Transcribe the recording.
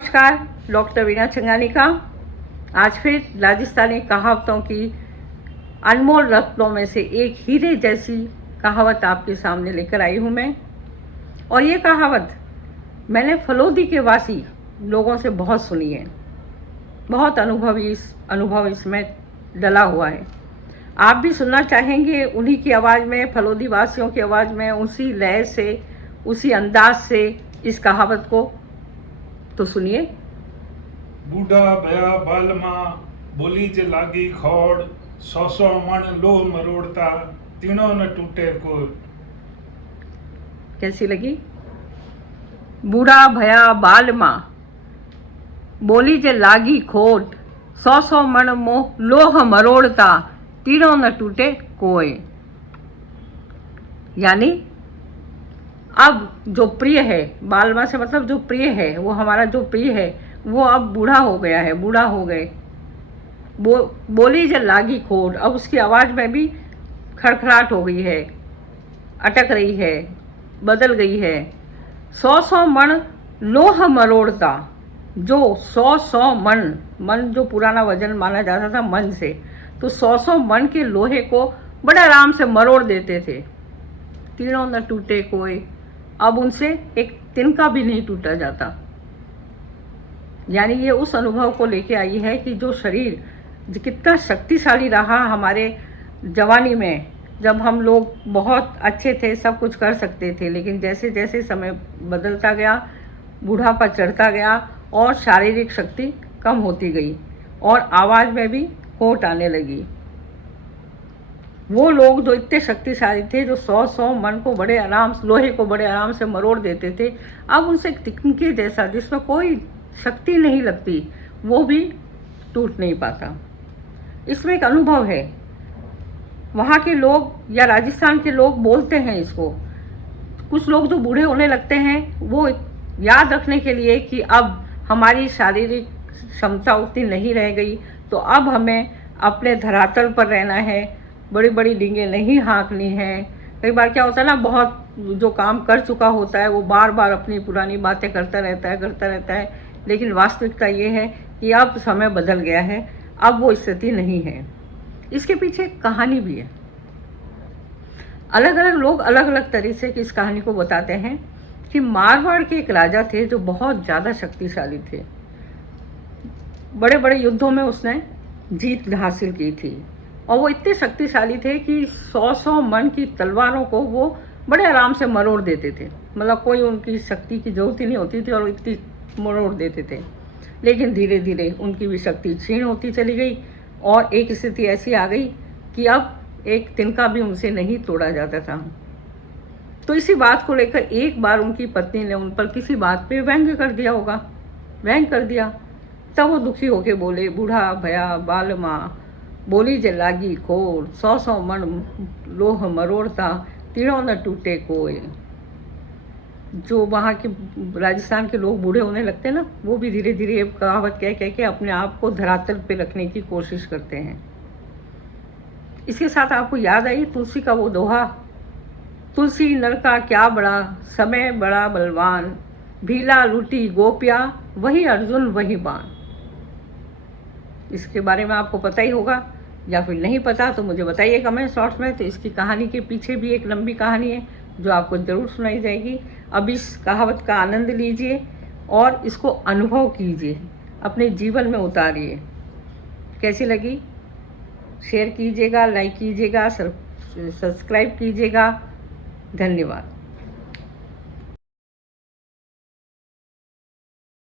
नमस्कार, डॉक्टर वीणा छंगानिका। आज फिर राजस्थानी कहावतों की अनमोल रत्नों में से एक हीरे जैसी कहावत आपके सामने लेकर आई हूँ मैं। और ये कहावत मैंने फलोदी के वासी लोगों से बहुत सुनी है। बहुत अनुभव इसमें डला हुआ है। आप भी सुनना चाहेंगे उन्हीं की आवाज़ में, फलोदी वासियों की आवाज़ में, उसी लय से, उसी अंदाज से इस कहावत को। तो सुनिए। बूढ़ा भया बालमा बोली जे लागी खोड़, 100 मण लोह मरोड़ता तीनों न टूटे कोर। कैसी लगी? बूढ़ा भया बालमा बोली जे लागी खोट, 100 मण लोह मरोड़ता तीनों न टूटे कोय। यानी अब जो प्रिय है, बालमा से मतलब जो प्रिय है, वो हमारा जो प्रिय है वो अब बूढ़ा हो गया है, बूढ़ा हो गए। बोली जे लागी खोट, अब उसकी आवाज़ में भी खड़खड़ाहट हो गई है, अटक रही है, बदल गई है। 100 मण लोह मरोड़ता, जो 100 मन जो पुराना वजन माना जाता था मन से, तो 100 मन के लोहे को बड़े आराम से मरोड़ देते थे। तीनों न टूटे कोई, अब उनसे एक तिनका भी नहीं टूटा जाता। यानी ये उस अनुभव को लेके आई है कि जो शरीर कितना शक्तिशाली रहा हमारे जवानी में, जब हम लोग बहुत अच्छे थे, सब कुछ कर सकते थे, लेकिन जैसे जैसे समय बदलता गया, बूढ़ापा चढ़ता गया और शारीरिक शक्ति कम होती गई और आवाज़ में भी खोट आने लगी। वो लोग जो इतने शक्तिशाली थे, जो 100 मन को बड़े आराम से, लोहे को बड़े आराम से मरोड़ देते थे, अब उनसे तिनके जैसा जिसमें कोई शक्ति नहीं लगती, वो भी टूट नहीं पाता। इसमें एक अनुभव है। वहाँ के लोग या राजस्थान के लोग बोलते हैं इसको। कुछ लोग जो बूढ़े होने लगते हैं, वो याद रखने के लिए कि अब हमारी शारीरिक क्षमता उतनी नहीं रह गई, तो अब हमें अपने धरातल पर रहना है, बड़ी बड़ी डींगे नहीं हाँकनी है। कई बार क्या होता है ना, बहुत जो काम कर चुका होता है वो बार बार अपनी पुरानी बातें करता रहता है, लेकिन वास्तविकता ये है कि अब समय बदल गया है, अब वो स्थिति नहीं है। इसके पीछे एक कहानी भी है। अलग अलग लोग अलग अलग तरीके से इस कहानी को बताते हैं कि मारवाड़ के एक राजा थे जो बहुत ज़्यादा शक्तिशाली थे। बड़े बड़े युद्धों में उसने जीत हासिल की थी और वो इतने शक्तिशाली थे कि 100 मन की तलवारों को वो बड़े आराम से मरोड़ देते थे। मतलब कोई उनकी शक्ति की जरूरत ही नहीं होती थी और इतनी मरोड़ देते थे। लेकिन धीरे धीरे उनकी भी शक्ति क्षीण होती चली गई और एक स्थिति ऐसी आ गई कि अब एक तिनका भी उनसे नहीं तोड़ा जाता था। तो इसी बात को लेकर एक बार उनकी पत्नी ने उन पर किसी बात पे व्यंग्य कर दिया होगा, व्यंग्य कर दिया। तब वो दुखी होके बोले, बूढ़ा भया बालमा बोली जे लागी खोर, 100 मण लोह मरोड़ता तीनों न टूटे कोय। जो वहाँ के राजस्थान के लोग बूढ़े होने लगते हैं ना, वो भी धीरे धीरे ये कहावत कह के अपने आप को धरातल पे रखने की कोशिश करते हैं। इसके साथ आपको याद आई तुलसी का वो दोहा, तुलसी नर का क्या बड़ा, समय बड़ा बलवान, भीला लूटी गोपिया, वही अर्जुन वही बाण। इसके बारे में आपको पता ही होगा, या फिर नहीं पता तो मुझे बताइए कमेंट शॉर्ट्स में। तो इसकी कहानी के पीछे भी एक लंबी कहानी है जो आपको ज़रूर सुनाई जाएगी। अब इस कहावत का आनंद लीजिए और इसको अनुभव कीजिए, अपने जीवन में उतारिए। कैसी लगी? शेयर कीजिएगा, लाइक कीजिएगा, सब्सक्राइब कीजिएगा। धन्यवाद।